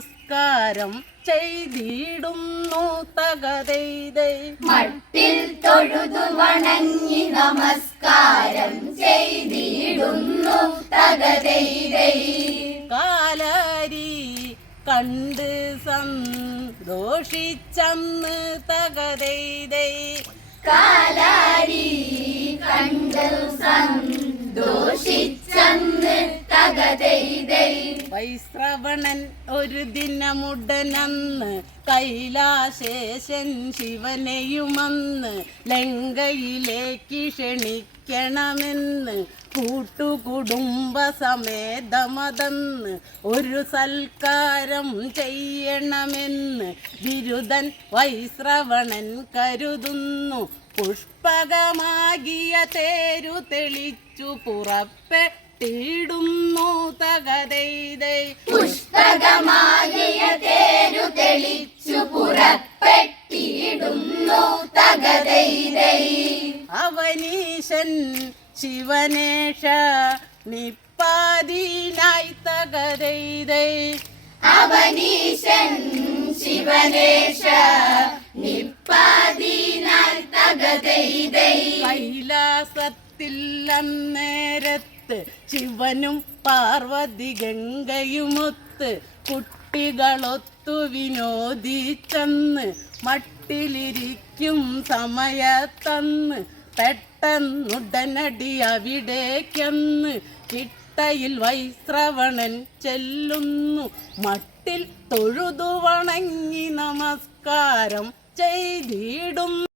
നമസ്കാരം ചെയ്തിടുന്നു തകതൈതൈ മട്ടിൽ തൊഴുതു വണങ്ങി നമസ്കാരം ചെയ്തിടുന്നു തകതൈതൈ കാലാരി കണ്ട് സന്തോഷിച്ചന്ന് തകതൈതൈ കാലാരി വൈശ്രവണൻ ഒരു ദിനമുടനന്ന് കൈലാശേഷൻ ശിവനെയുമന്ന് ലങ്കയിലേക്ക് ക്ഷണിക്കണമെന്ന് കൂട്ടുകുടുംബ സമേതമതെന്ന് ഒരു സൽക്കാരം ചെയ്യണമെന്ന് ബിരുദൻ വൈശ്രവണൻ കരുതുന്നു. പുഷ്പകമാകിയ തേരു തെളിച്ചു പുറപ്പെട്ടിടുന്നു തകതൈതൈ പുസ്തകമായ തേരു തെളിച്ചു പുറപ്പെട്ടിടുന്നു തകതൈതൈ അവനീശൻ ശിവനേഷ നിപ്പാതീനായി തകതൈതൈ അവനീശൻ ശിവനേഷ നിപ്പാദീനായി തകതൈതൈ കൈലാസത്തിൽ അന്നേരത്ത് ശിവനും പാർവതി ഗംഗയുമൊത്ത് കുട്ടികളൊത്തു വിനോദിച്ചെന്ന് മട്ടിലിരിക്കും സമയത്തന്ന് പെട്ടെന്നുടനടി അവിടേക്കെന്ന് കിട്ടയിൽ വൈശ്രവണൻ ചെല്ലുന്നു. മട്ടിൽ തൊഴുതു വണങ്ങി നമസ്കാരം ചെയ്തിടും